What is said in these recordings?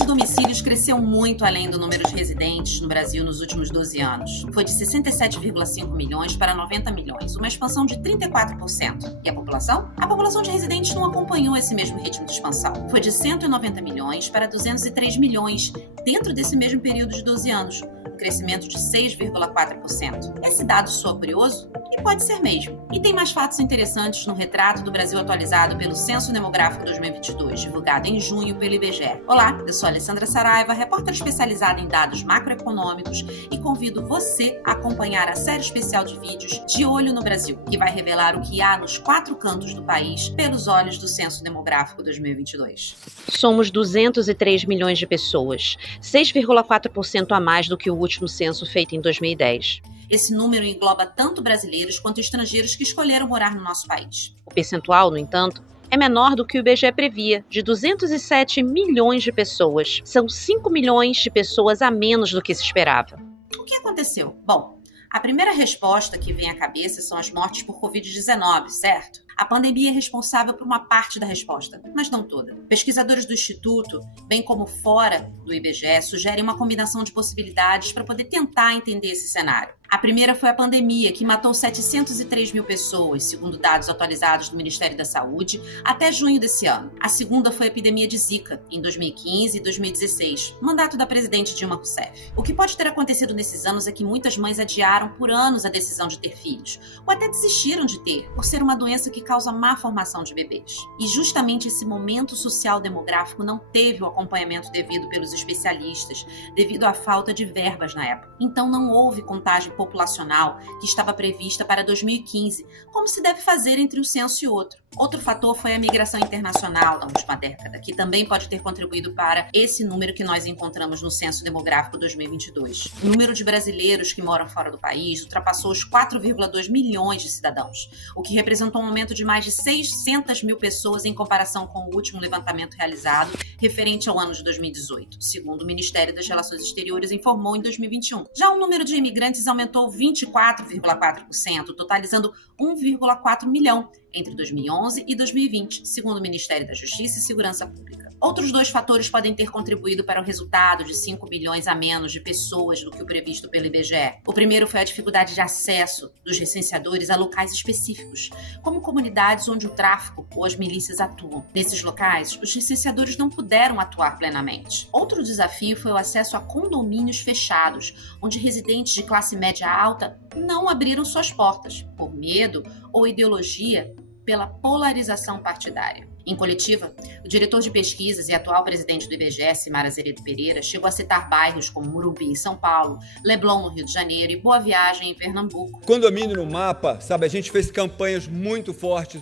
de domicílios cresceu muito além do número de residentes no Brasil nos últimos 12 anos. Foi de 67,5 milhões para 90 milhões, uma expansão de 34%. E a população? A população de residentes não acompanhou esse mesmo ritmo de expansão. Foi de 190 milhões para 203 milhões dentro desse mesmo período de 12 anos, um crescimento de 6,4%. Esse dado soa curioso? E pode ser mesmo. E tem mais fatos interessantes no retrato do Brasil atualizado pelo Censo Demográfico 2022, divulgado em junho pelo IBGE. Olá, eu sou Alessandra Saraiva, repórter especializada em dados macroeconômicos, e convido você a acompanhar a série especial de vídeos De Olho no Brasil, que vai revelar o que há nos 4 cantos do país pelos olhos do Censo Demográfico 2022. Somos 203 milhões de pessoas, 6,4% a mais do que o último censo feito em 2010. Esse número engloba tanto brasileiros quanto estrangeiros que escolheram morar no nosso país. O percentual, no entanto, é menor do que o IBGE previa, de 207 milhões de pessoas. São 5 milhões de pessoas a menos do que se esperava. O que aconteceu? Bom, a primeira resposta que vem à cabeça são as mortes por Covid-19, certo? A pandemia é responsável por uma parte da resposta, mas não toda. Pesquisadores do Instituto, bem como fora do IBGE, sugerem uma combinação de possibilidades para poder tentar entender esse cenário. A primeira foi a pandemia, que matou 703 mil pessoas, segundo dados atualizados do Ministério da Saúde, até junho desse ano. A segunda foi a epidemia de Zika, em 2015 e 2016, mandato da presidente Dilma Rousseff. O que pode ter acontecido nesses anos é que muitas mães adiaram por anos a decisão de ter filhos, ou até desistiram de ter, por ser uma doença que causa má formação de bebês. E justamente esse momento social demográfico não teve o acompanhamento devido pelos especialistas, devido à falta de verbas na época. Então não houve contagem populacional que estava prevista para 2015, como se deve fazer entre um censo e outro. Outro fator foi a migração internacional da última década, que também pode ter contribuído para esse número que nós encontramos no Censo Demográfico 2022. O número de brasileiros que moram fora do país ultrapassou os 4,2 milhões de cidadãos, o que representou um aumento de mais de 600 mil pessoas em comparação com o último levantamento realizado, referente ao ano de 2018, segundo o Ministério das Relações Exteriores informou em 2021. Já o número de imigrantes aumentou 24,4%, totalizando 1,4 milhão entre 2011 e 2020, segundo o Ministério da Justiça e Segurança Pública. Outros 2 fatores podem ter contribuído para o resultado de 5 milhões a menos de pessoas do que o previsto pelo IBGE. O primeiro foi a dificuldade de acesso dos recenseadores a locais específicos, como comunidades onde o tráfico ou as milícias atuam. Nesses locais, os recenseadores não puderam atuar plenamente. Outro desafio foi o acesso a condomínios fechados, onde residentes de classe média alta não abriram suas portas, por medo ou ideologia pela polarização partidária. Em coletiva, o diretor de pesquisas e atual presidente do IBGE, Cimar Azeredo Pereira, chegou a citar bairros como Morumbi, em São Paulo, Leblon, no Rio de Janeiro, e Boa Viagem, em Pernambuco. Condomínio no mapa, sabe, a gente fez campanhas muito fortes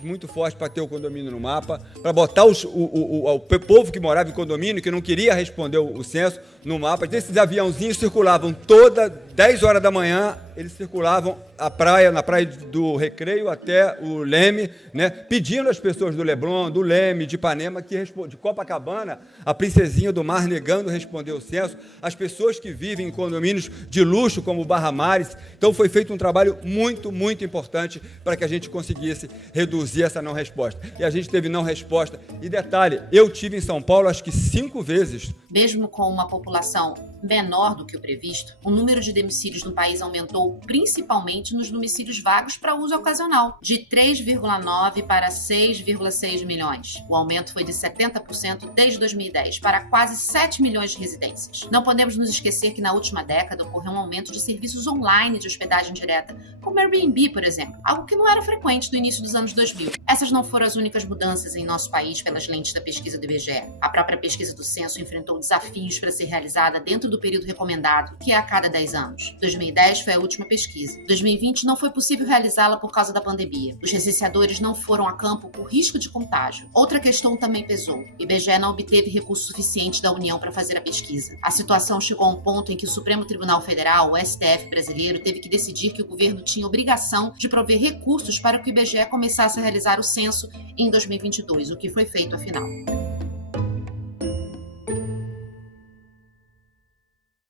para ter o condomínio no mapa, para botar o povo que morava em condomínio, que não queria responder o censo, no mapa. Esses aviãozinhos circulavam toda 10 horas da manhã, eles circulavam na praia do Recreio até o Leme, né, pedindo às pessoas do Leblon, do Leme, de Ipanema, de Copacabana, a princesinha do mar negando responder o censo, as pessoas que vivem em condomínios de luxo como Barra Mares. Então foi feito um trabalho muito, muito importante para que a gente conseguisse reduzir essa não resposta. E a gente teve não resposta. E detalhe, eu tive em São Paulo acho que 5 vezes. Mesmo com uma população menor do que o previsto, o número de domicílios no país aumentou principalmente nos domicílios vagos para uso ocasional, de 3,9 para 6,6 milhões. O aumento foi de 70% desde 2010, para quase 7 milhões de residências. Não podemos nos esquecer que na última década ocorreu um aumento de serviços online de hospedagem direta, como Airbnb, por exemplo, algo que não era frequente no início dos anos 2000. Essas não foram as únicas mudanças em nosso país pelas lentes da pesquisa do IBGE. A própria pesquisa do censo enfrentou desafios para ser realizada dentro do período recomendado, que é a cada 10 anos. 2010 foi a última pesquisa. 2020 não foi possível realizá-la por causa da pandemia. Os recenseadores não foram a campo por risco de contágio. Outra questão também pesou. O IBGE não obteve recurso suficiente da União para fazer a pesquisa. A situação chegou a um ponto em que o Supremo Tribunal Federal, o STF brasileiro, teve que decidir que o governo tinha obrigação de prover recursos para que o IBGE começasse a realizar o censo em 2022, o que foi feito afinal.